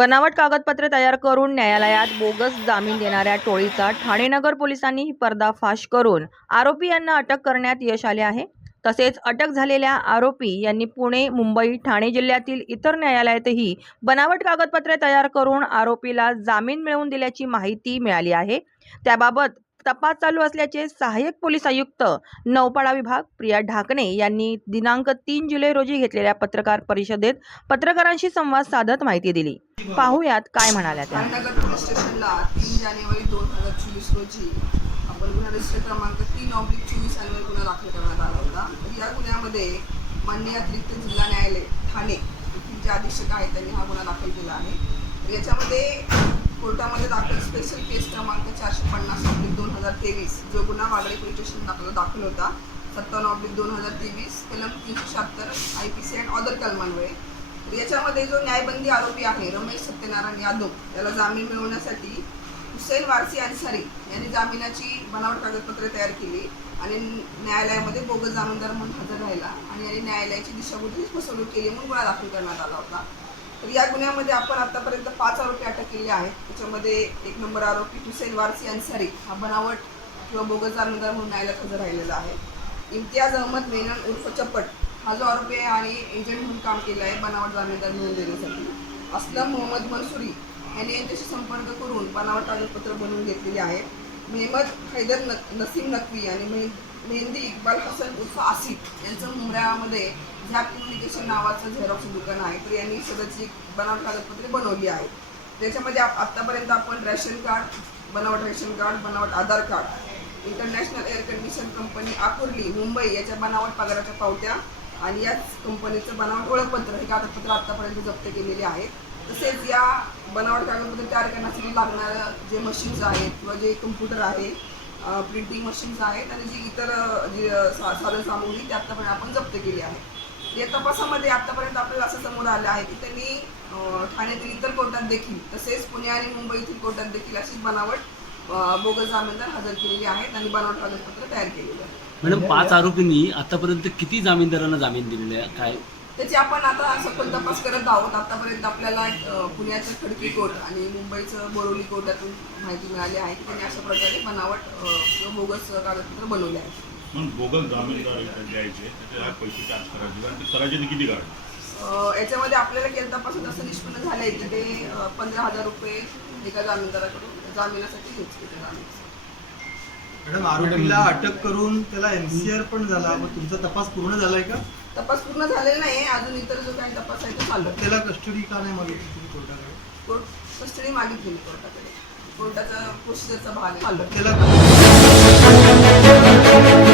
बनावट कागदपत्रे तयार करून न्यायालयात बोगस जामीन देणाऱ्या टोळीचा ठाणेनगर पोलिसांनी पर्दाफाश करून आरोपी यांना अटक करण्यात यश आले आहे तसेच अटक झालेल्या आरोपी यांनी पुणे मुंबई ठाणे जिल्ह्यातील इतर न्यायालयातही बनावट कागदपत्रे तयार करून आरोपीला जामीन मिळवून दिल्याची माहिती मिळाली आहे त्याबाबत तपास चालू असल्याचे सहाय्यक पोलीस आयुक्त नौपाडा विभाग प्रिया ढाकणे यांनी दिनांक तीन जुलै रोजी घेतलेल्या पत्रकार परिषदेत पत्रकारांशी संवाद साधत माहिती दिली पाहुयात काय म्हणाल्या त्या पोलीस स्टेशनला तीन जानेवारी दोन हजार चोवीस रोजी आपण गुन्हा रजिस्टर क्रमांक तीन ऑब्लिक चोवीस अन्वये गुन्हा दाखल करण्यात आला होता या गुन्ह्यामध्ये मान्य अतिरिक्त जिल्हा न्यायालय ठाणे येथील जे अधीक्षक आहेत त्यांनी हा गुन्हा दाखल केला आहे याच्यामध्ये कोर्टामध्ये दाखल स्पेशल केस क्रमांक चारशे पन्नास ऑब्लिक दोन हजार तेवीस जो गुन्हा वागळे पोलीस स्टेशन दाखल दाखल होता सत्तावन्न ऑब्लिक दोन हजार तेवीस कलम तीनशे शहात्तर I P C and other कलमांमुळे याच्यामध्ये जो न्यायबंदी आरोपी आहे रमेश सत्यनारायण यादव याला जामीन मिळवण्यासाठी हुसेन वारसी अन्सारी यांनी जामिनाची बनावट कागदपत्रे तयार केली आणि न्यायालयामध्ये बोगस जामीनदार म्हणून हजर राहिला आणि यांनी न्यायालयाची दिशाबुद्धी फसवणूक केली म्हणून गुन्हा दाखल करण्यात आला होता तर या गुन्ह्यामध्ये आपण आतापर्यंत पाच आरोपी अटक केले आहेत त्याच्यामध्ये एक नंबर आरोपी हुसेन वारसी अन्सारी हा बनावट किंवा बोगस जामीनदार म्हणून न्यायालयात हजर राहिलेला आहे इम्तियाज अहमद मेनन उर्फ चपट हजार रुपये आणि एजंट म्हणून काम केलं आहे बनावट जामीनदार मिळवून देण्यासाठी असलम मोहम्मद मनसुरी यांनी यांच्याशी संपर्क करून बनावट कागदपत्र बनवून घेतलेली आहे मेहमद हैदर नसीम नकवी आणि मेहंदी इक्बाल हसन उर्फ आसिफ यांचं मुंबऱ्यामध्ये झॅप कम्युनिकेशन नावाचं झेरॉक्स दुकान आहे तर यांनी सदरची बनावट कागदपत्रे बनवली आहेत त्याच्यामध्ये आत्तापर्यंत आपण रॅशन कार्ड बनावट रेशन कार्ड बनावट Aadhaar card international air condition company Akurli Mumbai याच्या बनावट पगाराच्या पावत्या आणि याच कंपनीचं बनावट ओळखपत्र हे कागदपत्र आतापर्यंत जप्त केलेले आहेत तसेच या बनावट कागदपत्र तयार करण्यासाठी लागणारं जे मशीन्स आहेत किंवा जे कम्प्युटर आहे प्रिंटिंग मशीन्स आहेत आणि जी इतर जी सा साधन सामग्री ते आत्तापर्यंत आपण जप्त केली आहे या तपासामध्ये आत्तापर्यंत आपल्याला असं समोर आलं आहे की त्यांनी ठाण्यातील इतर कोर्टात देखील तसेच पुणे आणि मुंबईतील कोर्टात देखील अशी बनावट बोगस जामीनदार हजर केलेले आहेत आणि बनावट कागदपत्र तयार केलेले आहेत मॅडम पाच आरोपींनी आतापर्यंत किती जामीनदारांना जामीन दिलेले आहे काय त्याची आपण आता सखोल तपास करत आहोत आतापर्यंत आपल्याला पुण्याचं खडकी कोर्ट आणि मुंबईचं बोरवली कोर्टातून माहिती मिळाली आहे की त्यांनी अशा प्रकारे बनावट किंवा बोगस कागदपत्र बनवले आहेत याच्यामध्ये आपल्याला केलं तपासून असं निष्पन्न झालंय की ते पंधरा हजार रुपये एका जामीनदाराकडून जामिनासाठी हेच केलं मॅडम आरोपीला अटक करून त्याला एनसीआर पण झाला मग तुमचा तपास पूर्ण झालाय का तपास पूर्ण झालेला नाही अजून इतर जो काही तपास आहे तो चालू आहे. त्याला कस्टडी का नाही मागितली तुम्ही कोर्टाकडे कोर्ट कस्टडी मागितली मी कोर्टाकडे कोर्टाचा प्रोसिजरचा भाग आहे. चालू त्याला